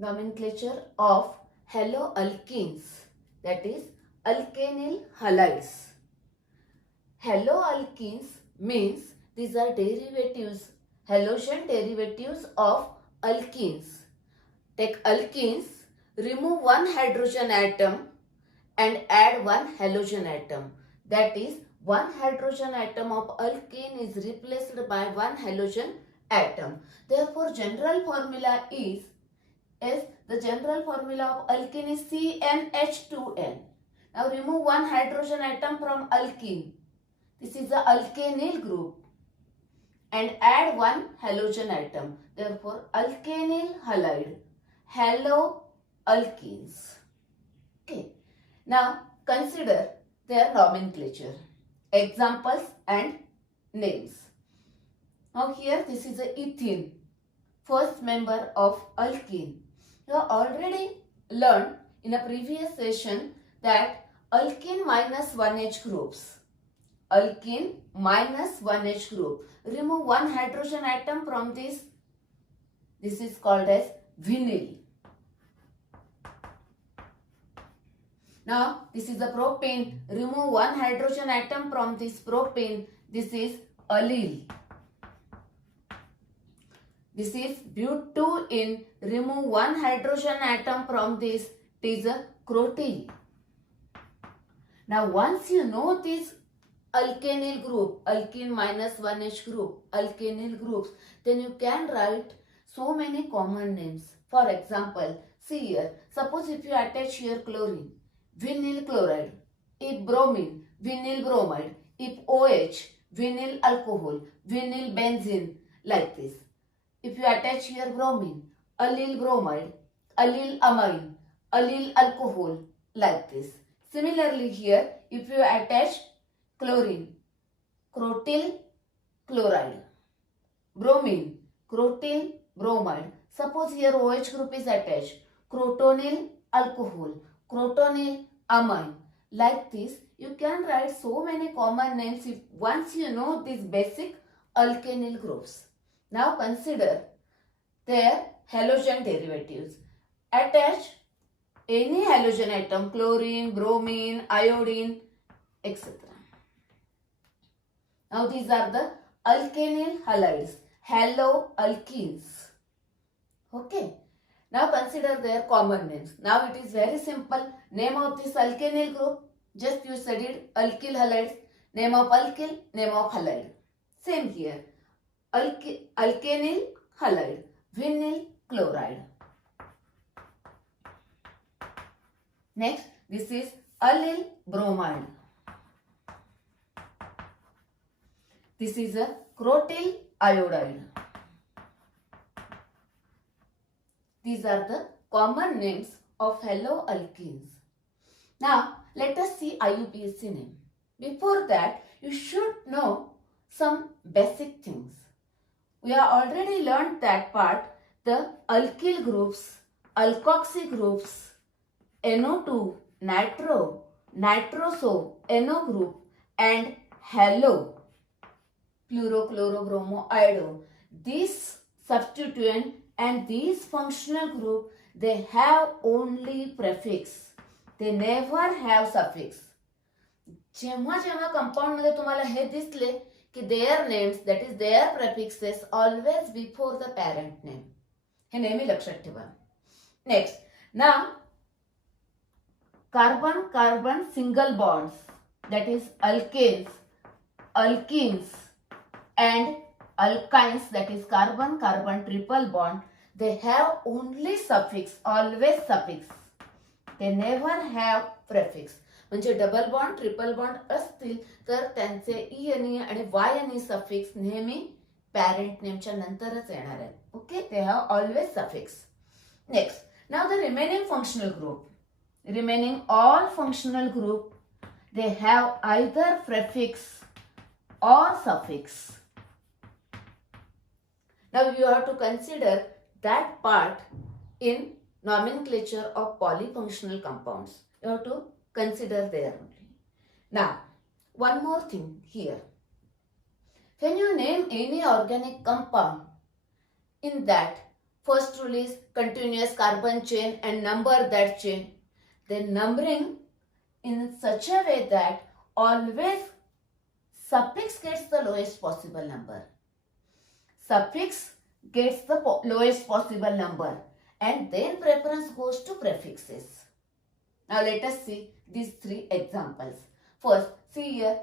nomenclature of haloalkenes, that is alkenyl halides. Haloalkenes means these are derivatives, halogen derivatives of alkenes. Take alkenes, remove one hydrogen atom and add one halogen atom. That is, one hydrogen atom of alkene is replaced by one halogen atom. Therefore, general formula is the general formula of alkene is CnH2n. Now remove one hydrogen atom from alkene. This is the alkenyl group, and add one halogen atom. Therefore, alkenyl halide, haloalkenes. Okay. Now consider their nomenclature, examples and names. Now here this is a ethene, first member of alkene. You have already learned in a previous session that alkene minus 1H groups. Alkene minus 1H group. Remove one hydrogen atom from this. This is called as vinyl. Now this is a propane. Remove one hydrogen atom from this propane. This is allyl. This is butene. Remove one hydrogen atom from this. It is a crotyl. Now once you know this alkenyl group, alkene minus 1H group, alkenyl groups, then you can write so many common names. For example, see here, suppose if you attach here chlorine, vinyl chloride, if bromine, vinyl bromide, if OH, vinyl alcohol, vinyl benzene, like this. If you attach here bromine, allyl bromide, allyl amine, allyl alcohol, like this. Similarly here, if you attach chlorine, crotyl chloride, bromine, crotyl bromide. Suppose here OH group is attached, crotonyl alcohol, crotonyl amine. Like this, you can write so many common names if once you know these basic alkenyl groups. Now consider their halogen derivatives. Attach any halogen atom, chlorine, bromine, iodine, etc. Now these are the alkenyl halides, haloalkenes. Okay. Now consider their common names. Now it is very simple. Name of this alkenyl group, just you studied alkyl halides. Name of alkyl, name of halide. Same here. Alkenyl halide, vinyl chloride. Next, this is allyl bromide. This is a crotyl iodide. These are the common names of haloalkenes. Now, let us see IUPAC name. Before that, you should know some basic things. We have already learned that part, the alkyl groups, alkoxy groups, NO2, nitro, nitroso, NO group, and halo, fluorochlorobromoiodo. These substituent and these functional group, they have only prefix. They never have suffix. जेव्हा जेव्हा compound मध्ये तुम्हाला हे दिसले की their names, that is their prefixes always before the parent name. हे नेहमी लक्षात ठेवा. Next, now carbon-carbon single bonds, that is alkanes, alkenes, and alkynes, that is carbon-carbon triple bond, they have only suffix, always suffix. They never have prefix. म्हणजे double bond triple bond असतील तर त्यांचे ENE आणि YNE suffix नेहमी parent नेमच्या नंतरच येणार आहेत. Okay, they have always suffix. Next, now the remaining functional group. Remaining all functional group, they have either prefix or suffix. Now you have to consider that part in nomenclature of polyfunctional compounds. You have to consider there only. Now, one more thing here. When you name any organic compound, in that First rule is continuous carbon chain and number that chain. Then numbering in such a way that always suffix gets the lowest possible number. Suffix gets the lowest possible number and then preference goes to prefixes. Now let us see these three examples. First, see here,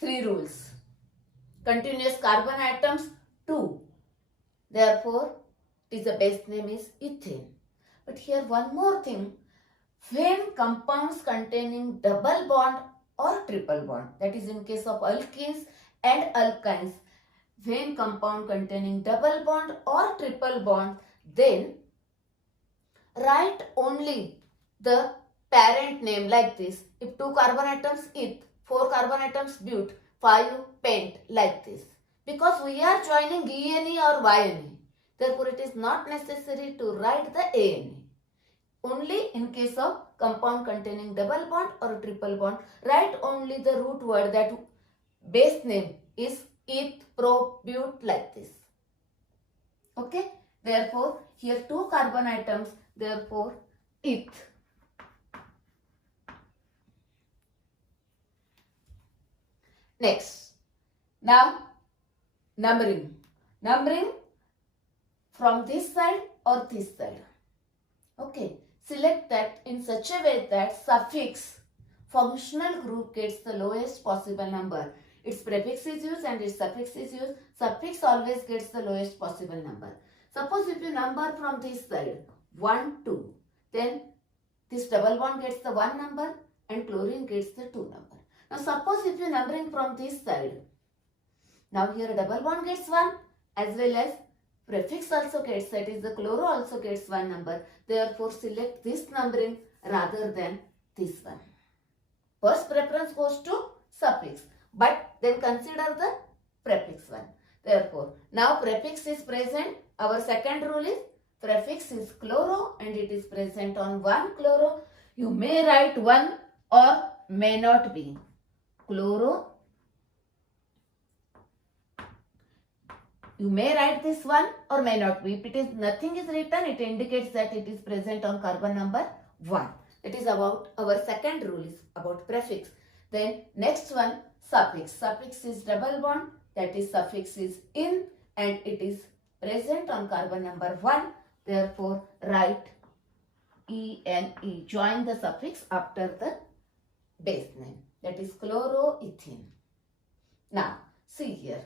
3 rules. Continuous carbon atoms, 2. Therefore, the base name is ethane. But here one more thing. When compounds containing double bond or triple bond, that is in case of alkenes and alkynes, when compound containing double bond or triple bond, then write only the parent name like this. If 2 carbon atoms eth, 4 carbon atoms but, 5 pent, like this. Because we are joining ENE or YNE. Therefore, it is not necessary to write the ANE. Only in case of compound containing double bond or triple bond, write only the root word, that base name is eth, pro, but, like this. Okay? Therefore, here 2 carbon atoms, therefore eth. Next, now numbering. Numbering from this side or this side. Okay, select that in such a way that suffix functional group gets the lowest possible number. Its prefix is used and its suffix is used. Suffix always gets the lowest possible number. Suppose if you number from this side 1, 2, then this double bond gets the 1 number and chlorine gets the 2 number. Now suppose if you are numbering from this side, now here a double bond gets 1 as well as prefix also gets, that is the chloro also gets 1 number. Therefore select this numbering rather than this one. First preference goes to suffix, but then consider the prefix one. Therefore now prefix is present. Our second rule is prefix is chloro and it is present on 1 chloro. You may write 1 or may not be. Chloro. You may write this 1 or may not be. If it is nothing is written, it indicates that it is present on carbon number 1. That is about our second rule is about prefix. Then next one, suffix. Suffix is double bond, that is suffix is in and it is present on carbon number 1. Therefore write ENE. Join the suffix after the base name, that is chloroethene. Now see here.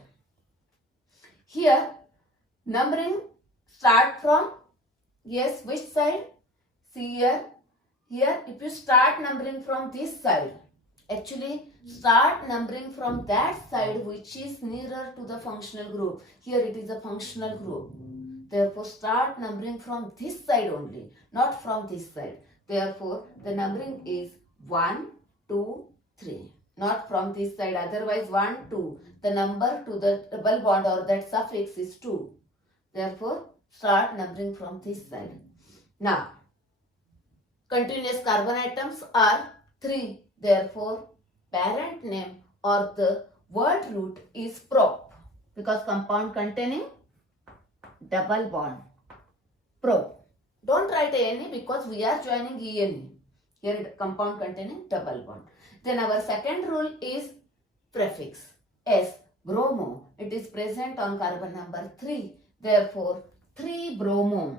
Here numbering start from, yes, which side? See here. Here if you start numbering from this side, actually start numbering from that side which is nearer to the functional group. Here it is a functional group. Therefore start numbering from this side only, not from this side. Therefore the numbering is 1, 2, 3. Not from this side, otherwise 1, 2. The number to the double bond or that suffix is 2. Therefore start numbering from this side. Now continuous carbon atoms are 3. Therefore parent name or the word root is prop, because compound containing double bond. Prop. Don't write ANE because we are joining ENE. Here compound containing double bond. Then our second rule is prefix. S, bromo. It is present on carbon number 3. Therefore 3 bromo.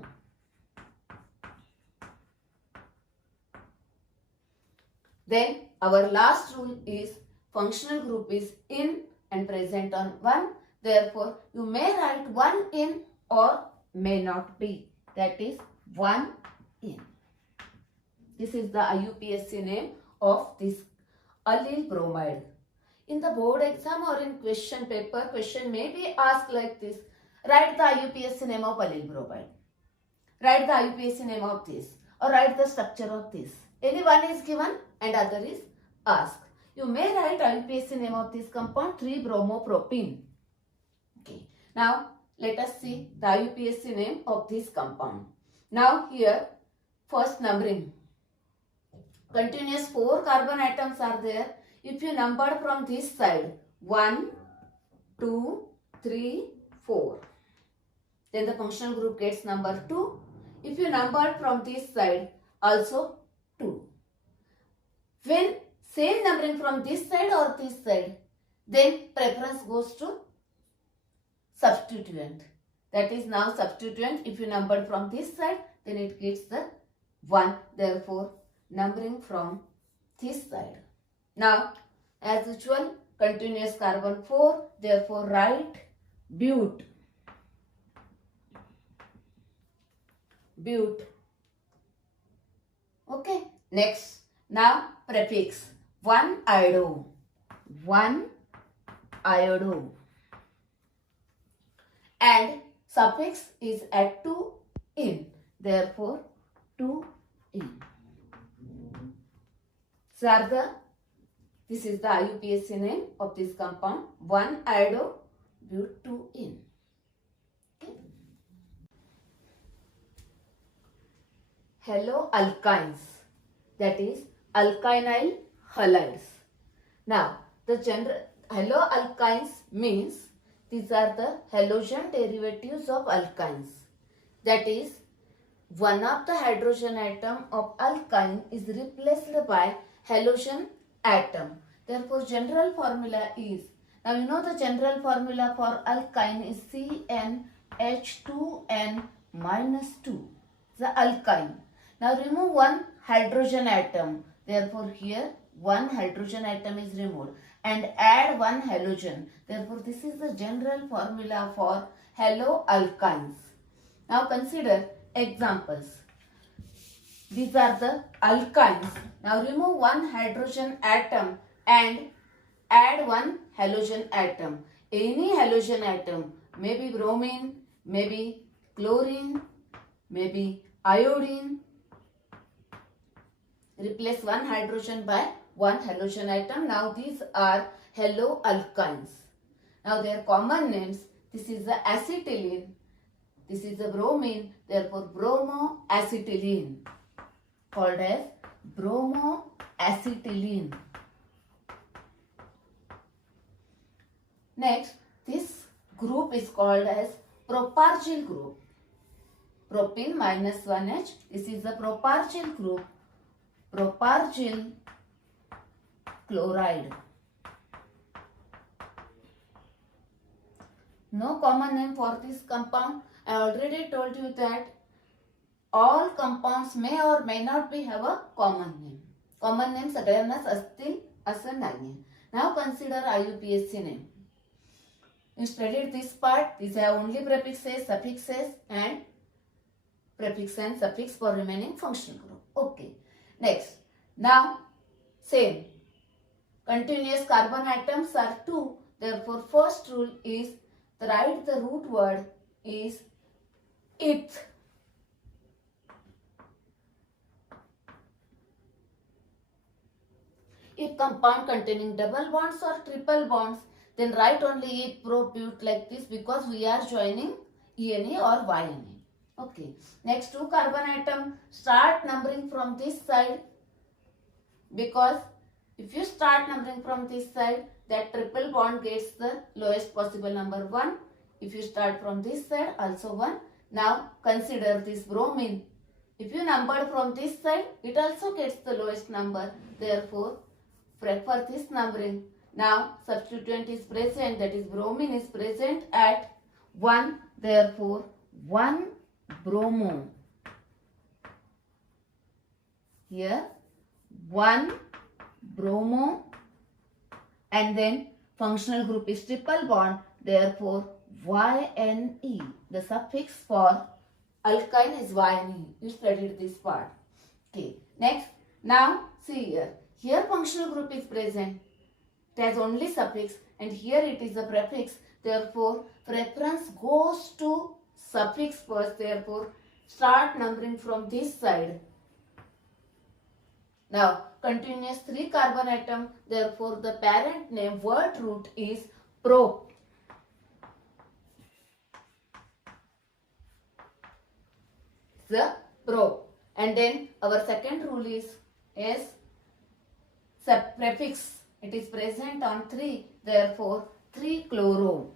Then our last rule is functional group is in and present on 1. Therefore you may write 1 in or may not be. That is 1 in. This is the IUPAC name of this allyl bromide. In the board exam or in question paper, question may be asked like this. Write the IUPAC name of allyl bromide. Write the IUPAC name of this or write the structure of this. Any one is given and other is asked. You may write IUPAC name of this compound 3-bromopropene. Okay. Now let us see the IUPAC name of this compound. Now here first numbering. Continuous 4 carbon atoms are there. If you number from this side 1, 2, 3, 4. then the functional group gets number 2. If you number from this side, also 2. When same numbering from this side or this side, then preference goes to substituent. That is now substituent. If you number from this side, then it gets the 1. Therefore, numbering from this side. Now, as usual, continuous carbon 4. Therefore, write but. But. Okay. Next. Now, prefix 1-iodo. 1-iodo. And suffix is at 2-in. Therefore, 2-in. So, this is the IUPAC name of this compound. 1-iodo, but 2-in. Okay. Haloalkynes, that is alkynyl halides. Now, the general haloalkynes means these are the halogen derivatives of alkynes. That is, one of the hydrogen atom of alkyne is replaced by halogen atom. Therefore, general formula is, now you know the general formula for alkyne is CnH2n minus 2, the alkyne. Now remove one hydrogen atom. Therefore, here one hydrogen atom is removed and add one halogen. Therefore, this is the general formula for haloalkynes. Now consider examples. These are the alkynes. Now remove one hydrogen atom and add one halogen atom. Any halogen atom, maybe bromine, maybe chlorine, maybe iodine. Replace one hydrogen by one halogen atom. Now these are haloalkynes. Now their common names, this is the acetylene, this is the bromine, therefore bromoacetylene, called as bromoacetylene. Next, this group is called as propargyl group. Propene minus 1H, this is the propargyl group. Propargyl chloride. No common name for this compound. I already told you that all compounds may or may not be have a common name. Common name सगळ्यांनाच असतील असं नाही. Now consider IUPAC name. You studied this part. These are only prefixes, suffixes and prefix and suffix for remaining functional group. Okay. Next. Now same. Continuous carbon atoms are 2. Therefore, first rule is write the root word is ith. If compound containing double bonds or triple bonds, then write only eth, pro, but like this because we are joining ENA or YNA. Okay. Next, 2 carbon atom, start numbering from this side because if you start numbering from this side, that triple bond gets the lowest possible number 1. If you start from this side, also 1. Now consider this bromine. If you number from this side, it also gets the lowest number. Therefore, prefer this numbering. Now substituent is present, that is bromine is present at 1. Therefore, 1 bromo. Here 1 bromo, and then functional group is triple bond. Therefore, YNE. The suffix for alkyne is YNE. You studied this part. Okay. Next. Now see here. Here functional group is present. It has only suffix and here it is a prefix. Therefore, preference goes to suffix first. Therefore, start numbering from this side. Now, continuous 3 carbon atom. Therefore, the parent name word root is prop. The prop. And then our second rule is prefix. It is present on 3. Therefore, 3 chloro.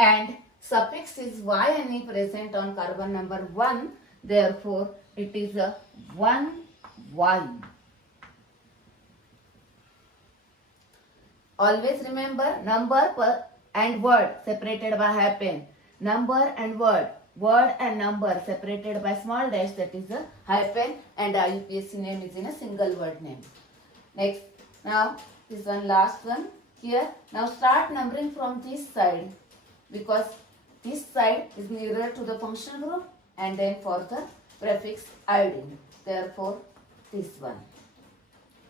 and suffix is YNE present on carbon number 1, therefore it is a 1Y. Always remember number and word separated by hyphen. Number and word and number separated by small dash, that is a hyphen, and IUPAC name is in a single word name. Next, now this one last one here. Now start numbering from this side because this side is nearer to the functional group and then for the prefix iodine. Therefore this one.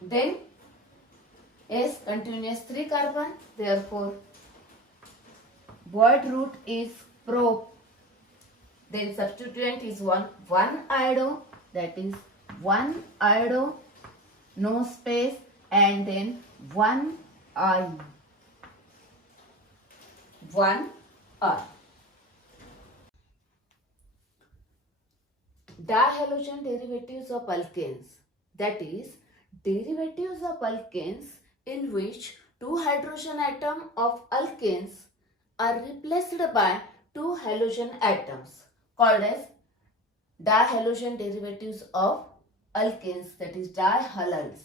Then S continuous 3 carbon, therefore word root is pro. Then substituent is 1 iodo, that is 1 iodo, no space, and then 1 I. 1 I. Dihalogen derivatives of alkanes, that is derivatives of alkanes in which 2 hydrogen atoms of alkanes are replaced by 2 halogen atoms, called as dihalogen derivatives of alkanes, that is dihalides.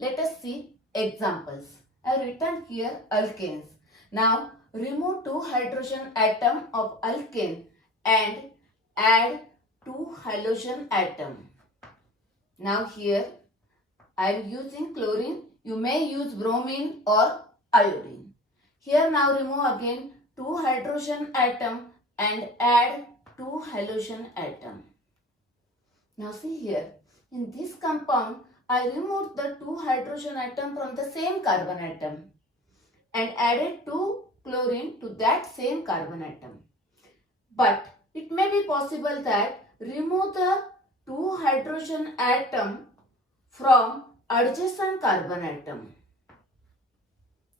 Let us see examples. I have written here alkanes. Now remove 2 hydrogen atom of alkane and add 2 halogen atom. Now here I am using chlorine. You may use bromine or iodine. Here now remove again 2 hydrogen atom and add 2 halogen atom. Now see here, in this compound I removed the 2 hydrogen atom from the same carbon atom and added 2 chlorine to that same carbon atom. But it may be possible that remove the 2 hydrogen atom from adjacent carbon atom.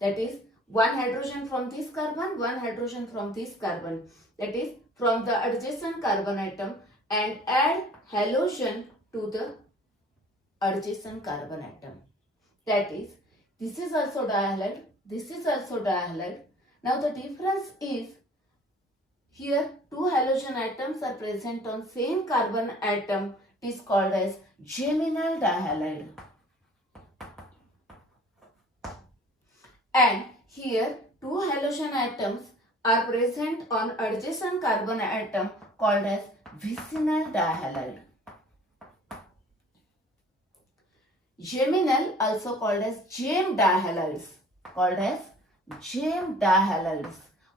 That is 1 hydrogen from this carbon, 1 hydrogen from this carbon. That is from the adjacent carbon atom and add halogen to the adjacent carbon atom. That is, this is also dihalide, this is also dihalide. Now the difference is here 2 halogen atoms are present on same carbon atom. It is called as geminal dihalide. And here 2 halogen atoms are present on adjacent carbon atom called as vicinal dihalide. Geminal also called as gem dihalides,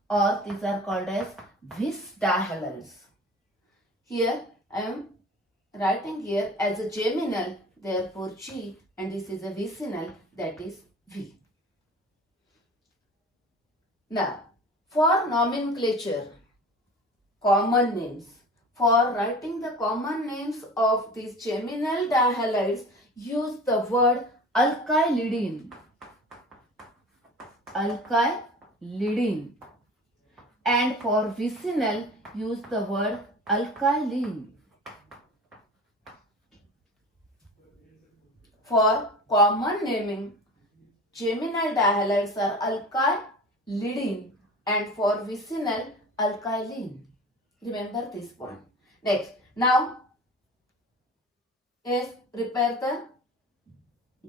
or these are called as vis dihalides. Here I am writing here as a geminal, therefore G, and this is a vicinal, that is V. Now for nomenclature, common names. For writing the common names of these geminal dihalides, use the word alkylidene. And for vicinal, use the word alkylene. For common naming, geminal dihalides are alkylidene and for vicinal, alkylene. Remember this point. Next, now is prepare the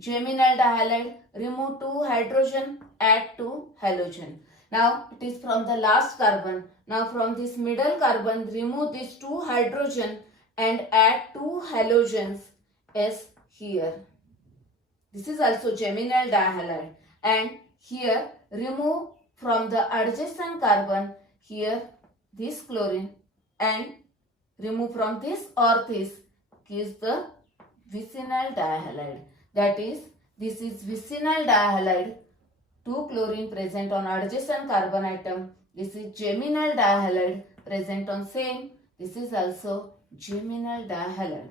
geminal dihalide. Remove 2 hydrogen, add 2 halogen. Now it is from the last carbon. Now from this middle carbon, remove these 2 hydrogen and add 2 halogens as here. This is also geminal dihalide. And here remove from the adjacent carbon, here this chlorine, and remove from this or this gives the vicinal dihalide. That is, this is vicinal dihalide, 2 chlorine present on adjacent carbon atom. This is geminal dihalide present on same. This is also geminal dihalide.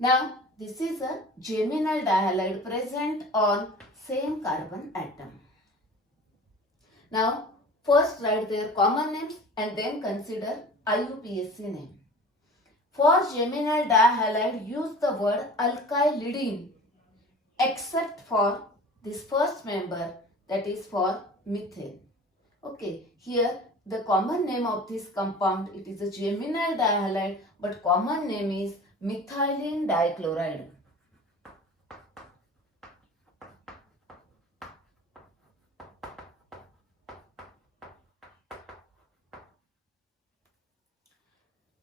Now this is a geminal dihalide present on same carbon atom. Now first write their common names and then consider IUPAC name. For geminal dihalide, use the word alkylidene except for this first member, that is for methane. Okay, here the common name of this compound, it is a geminal dihalide, but common name is methylene dichloride.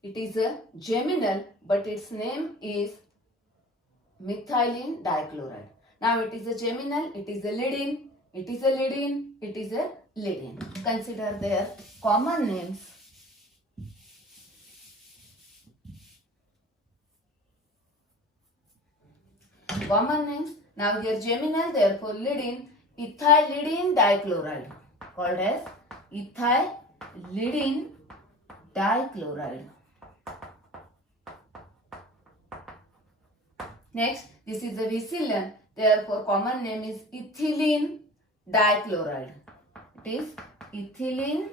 It is a geminal, but its name is methylene dichloride. Now it is a geminal, it is a leadine, it is a leadine, it is a leadine. Consider their common names. Common names. Now here geminal, therefore leadine, ethylidene dichloride, called as ethylidene dichloride. Next, this is a vicillin, therefore common name is ethylene dichloride. It is ethylene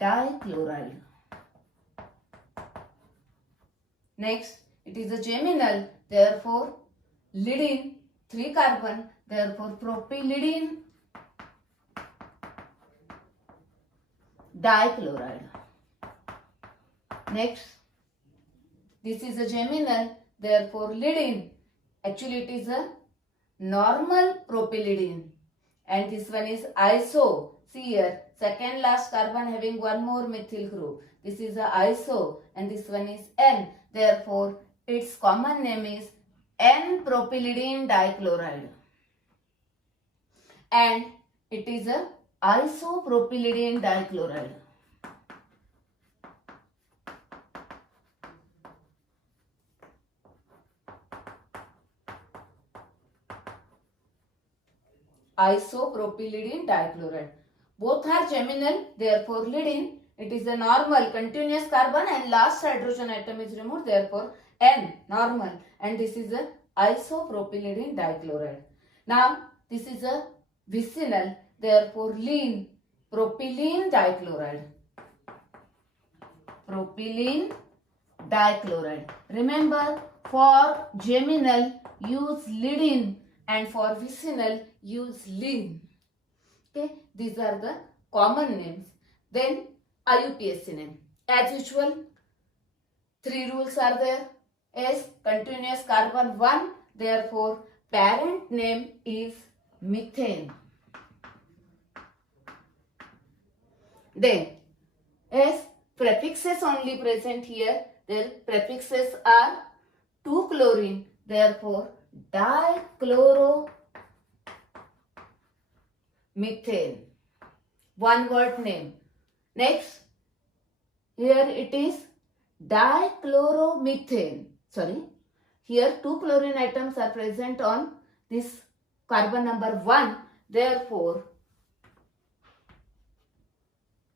dichloride. Next, it is a geminal, therefore leadine, 3 carbon, therefore propylidene dichloride. Next, this is a geminal, therefore leadine. Actually, it is a normal propylidene, and this one is iso. See here, second last carbon having one more methyl group. This is a iso, and this one is N. Therefore, its common name is N-propylidene dichloride, and it is a isopropylidene dichloride. Isopropylidene dichloride. Both are geminal, therefore leadine. It is a normal continuous carbon and last hydrogen atom is removed, therefore N, normal, and this is a isopropylidene dichloride. Now this is a vicinal, therefore lean, propylene dichloride. Propylene dichloride. Remember, for geminal use leadine and for vicinal use lean. Okay, these are the common names. Then IUPAC name. As usual, 3 rules are there. S, continuous carbon 1, therefore parent name is methane. Then S, prefixes only present here. Their prefixes are 2-chlorine, therefore dichloromethane. One word name. Next, here it is dichloromethane. Sorry, here 2 chlorine atoms are present on this carbon number 1. Therefore,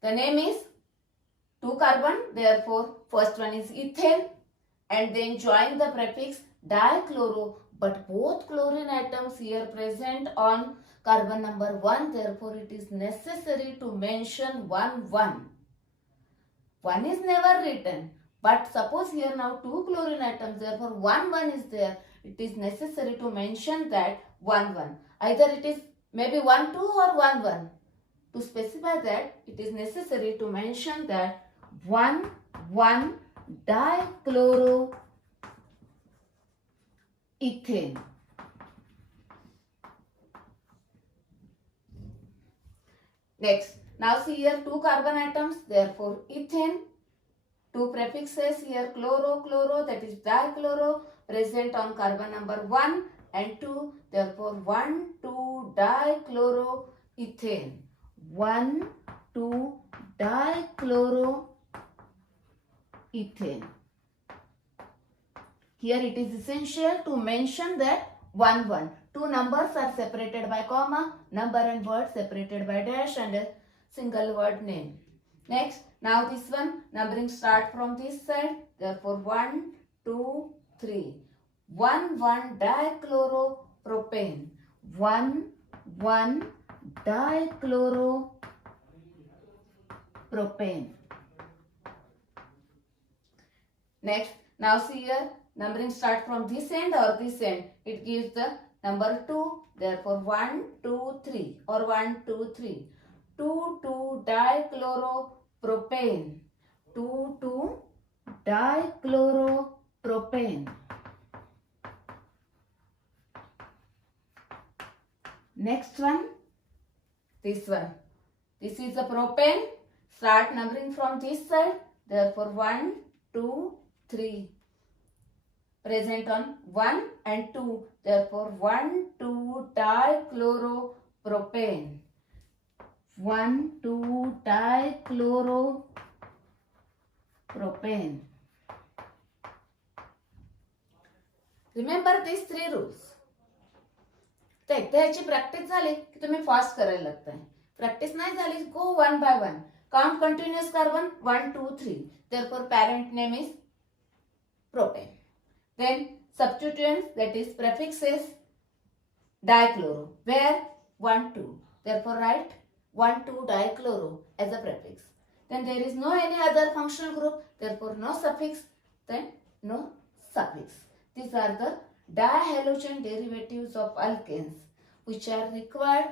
the name is 2 carbon. Therefore, first one is ethane, and then join the prefix dichloro. But both chlorine atoms here present on carbon number 1. Therefore, it is necessary to mention 1, 1. 1 is never written. But suppose here now 2 chlorine atoms, therefore 1, 1 is there. It is necessary to mention that 1, 1. Either it is maybe 1, 2 or 1, 1. To specify that, it is necessary to mention that 1, 1 dichloroethane. Next, now see here 2 carbon atoms, therefore ethane. 2 prefixes here chloro, chloro, that is dichloro, present on carbon number 1 and 2, therefore 1, 2 dichloroethane. 1, 2 dichloroethane. Here it is essential to mention that 1, 1. 2 numbers are separated by comma, number and word separated by dash and a single word name. Next, now this one, numbering start from this side. Therefore, 1, 2, 3. 1, 1 dichloropropane. 1, 1 dichloropropane. Next, now see here, numbering start from this end or this end. It gives the number 2. Therefore, 1, 2, 3 or 1, 2, 3. 2,2-dichloropropane. 2,2-dichloropropane. Next one, this one. This is the propane. Start numbering from this side. Therefore, 1, 2, 3. Present on 1 and 2. Therefore, 1,2-dichloropropane. 1,2-dichloropropane. Remember these 3 rules. तर एकदा याची practice झाली की तुम्ही fast करायला लागताय. Practice नाही झाली, गो 1 by 1. Count continuous carbon 1, 2, 3. Therefore, parent name is propane. Then substituents, that is prefix is dichloro. Where 1, 2. Therefore, write 1,2-dichloro as a prefix. Then there is no any other functional group. Therefore, no suffix. Then no suffix. These are the dihalogen derivatives of alkanes which are required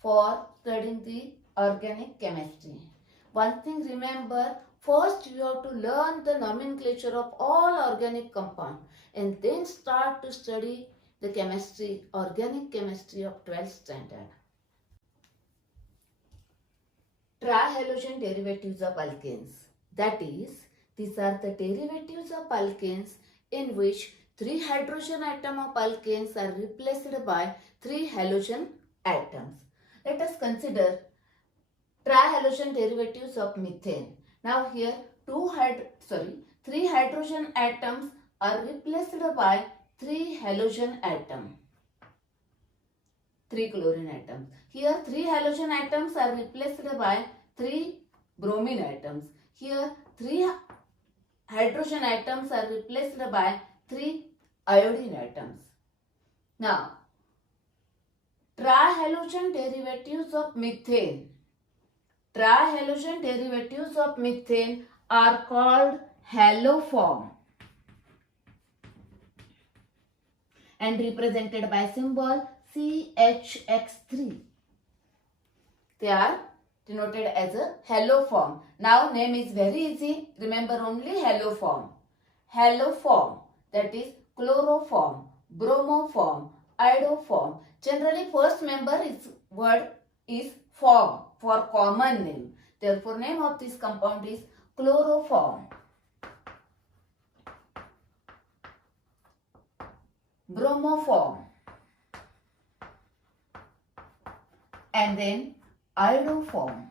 for studying the organic chemistry. One thing remember, first you have to learn the nomenclature of all organic compounds and then start to study the chemistry, organic chemistry of 12th standard. Trihalogen derivatives of alkanes. That is, these are the derivatives of alkanes in which 3 hydrogen atoms of alkanes are replaced by 3 halogen atoms. Let us consider trihalogen derivatives of methane. Now here 3 hydrogen atoms are replaced by 3 halogen atoms. 3 chlorine atoms. Here 3 halogen atoms are replaced by 3 bromine atoms. Here 3 hydrogen atoms are replaced by 3 iodine atoms. Now, trihalogen derivatives of methane. Trihalogen derivatives of methane are called haloform and represented by symbol CHX3. They are denoted as a haloform. Now name is very easy. Remember only haloform. Haloform, that is chloroform, bromoform, iodoform. Generally first member is word is form for common name. Therefore name of this compound is chloroform, bromoform, and then iodoform.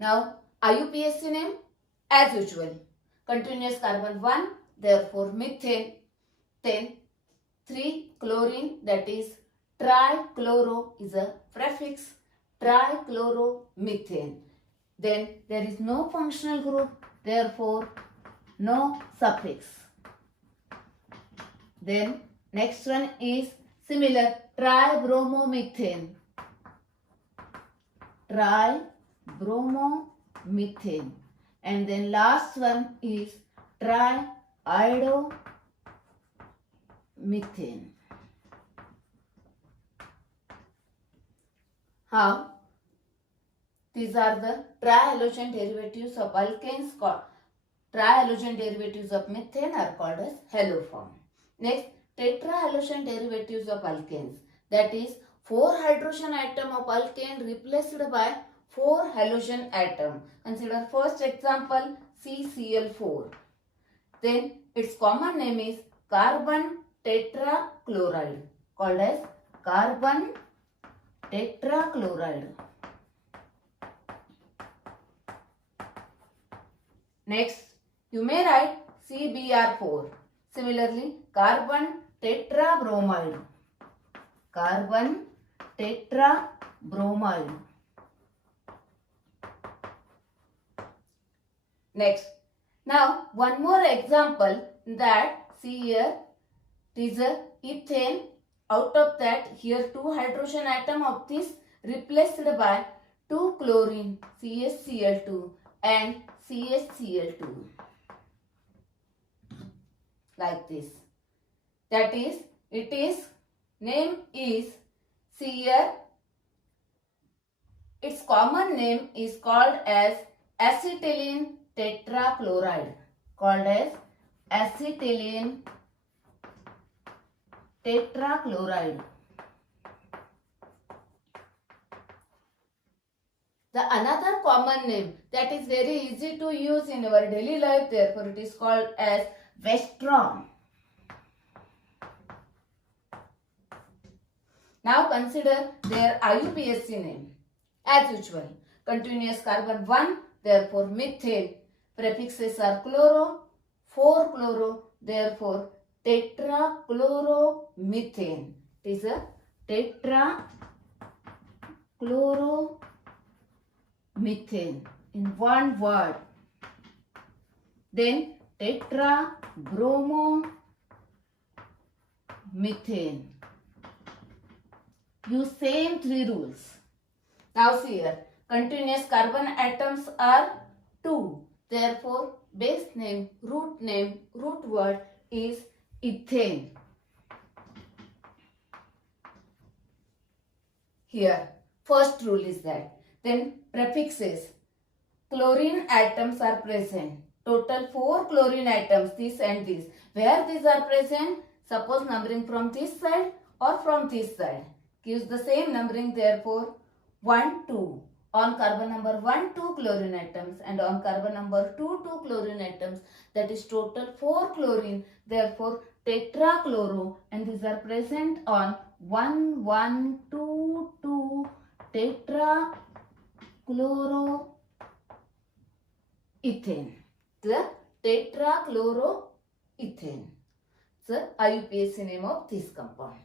Now IUPAC name as usual. Continuous carbon 1, therefore methane. Then 3 chlorine, that is trichloro is a prefix, trichloromethane. Then there is no functional group, therefore no suffix. Then next one is similar, tribromomethane. Tribromomethane. And then last one is triiodomethane. How? These are the trihalogen derivatives of alkanes. Trihalogen derivatives of methane are called as haloform. Next, tetrahalogen derivatives of alkanes. That is 4 hydrogen atom of alkane replaced by 4 halogen atom. Consider first example CCl4. Then its common name is carbon tetrachloride, called as carbon tetrachloride. Next, you may write CBr4. Similarly, carbon tetrabromide. Carbon tetrabromide. Next, now one more example that see here, it is a ethane. Out of that, here 2 hydrogen atom of this replaced by 2 chlorine CHCl2 and CHCl2. Like this. That is, it is name is here its common name is called as acetylene tetrachloride. Called as acetylene tetrachloride. The another common name that is very easy to use in our daily life, therefore it is called as Vestron. Now consider their IUPAC name. As usual, continuous carbon 1, therefore methane. Prefixes are chloro, 4-chloro, therefore tetrachloromethane. It is a tetrachloromethane in one word. Then tetrabromomethane. Use same 3 rules. Now see here, continuous carbon atoms are 2. Therefore, base name, root word is ethane. Here, first rule is that. Then prefixes. Chlorine atoms are present. Total 4 chlorine atoms, this and this. Where these are present? Suppose numbering from this side or from this side. Gives the same numbering, therefore 1, 2. On carbon number 1, 2 chlorine atoms, and on carbon number 2, 2 chlorine atoms. That is total 4 chlorine, therefore tetrachloro, and these are present on 1, 1, 2, 2 tetrachloroethane. The tetrachloroethane. The IUPAC name of this compound.